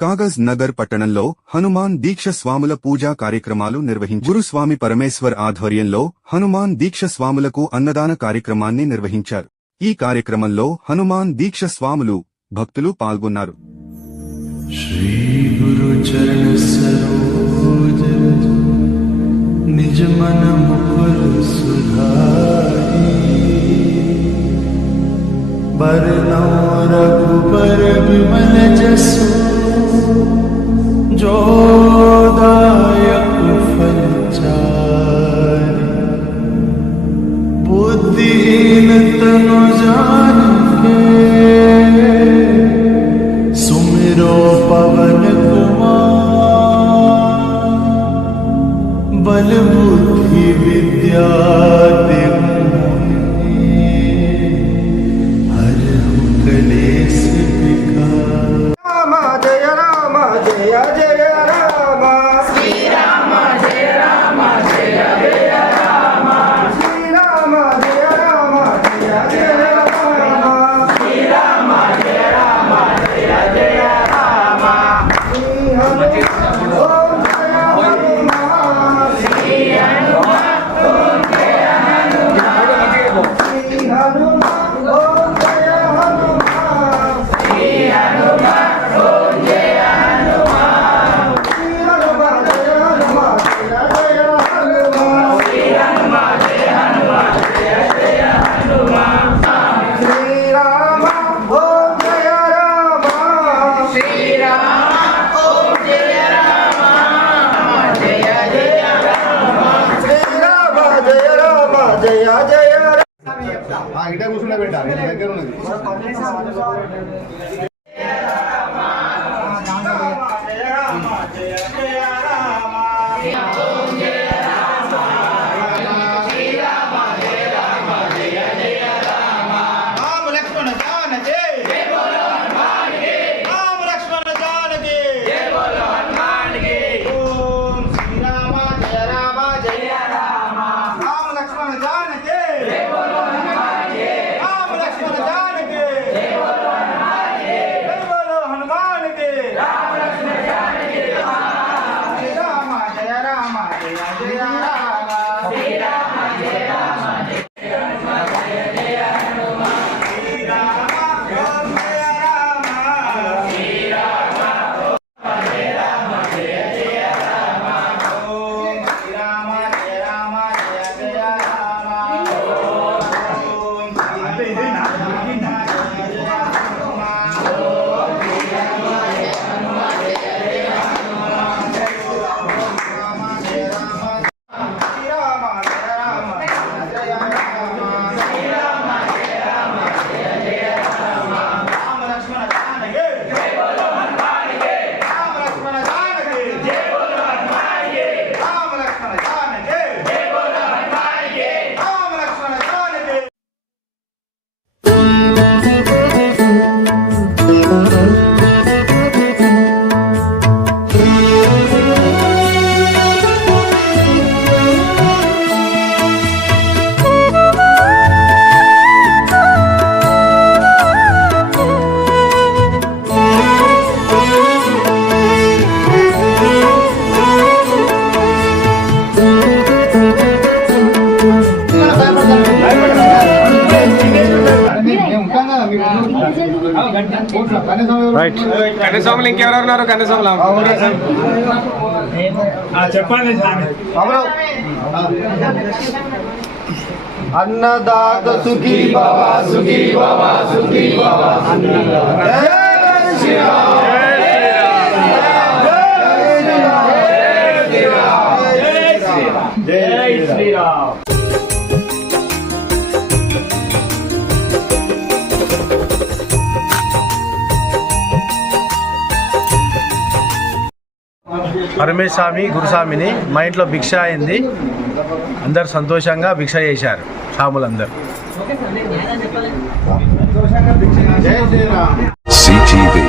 కాగజ్ నగర్ పట్టణంలో హనుమాన్ దీక్ష స్వాముల పూజా కార్యక్రమాలు నిర్వహించి గురుస్వామి పరమేశ్వర్ ఆధ్వర్యంలో హనుమాన్ దీక్ష స్వాములకు అన్నదాన కార్యక్రమాన్ని నిర్వహించారు. ఈ కార్యక్రమంలో హనుమాన్ దీక్ష స్వాములు భక్తులు పాల్గొన్నారు. నిజమన సుధా जान के सुमिरो पवन कुमार बल बुद्धि विद्या ఇటే కూర్చుండే పెట్టాలి దగ్గర ఉన్నది. రైట్ కన్యస్వాములు ఇంకెవరు ఉన్నారు? కన్యస్వాములు చెప్పండి అన్నదాత సుఖీ బాబా సుఖీ బాబా సుఖీ బాబా జై శ్రీరామ్. పరమేశ్ స్వామి గురుస్వామిని మా ఇంట్లో భిక్ష అయింది. అందరు సంతోషంగా భిక్ష చేశారు స్వాములందరూ. సిటీవీ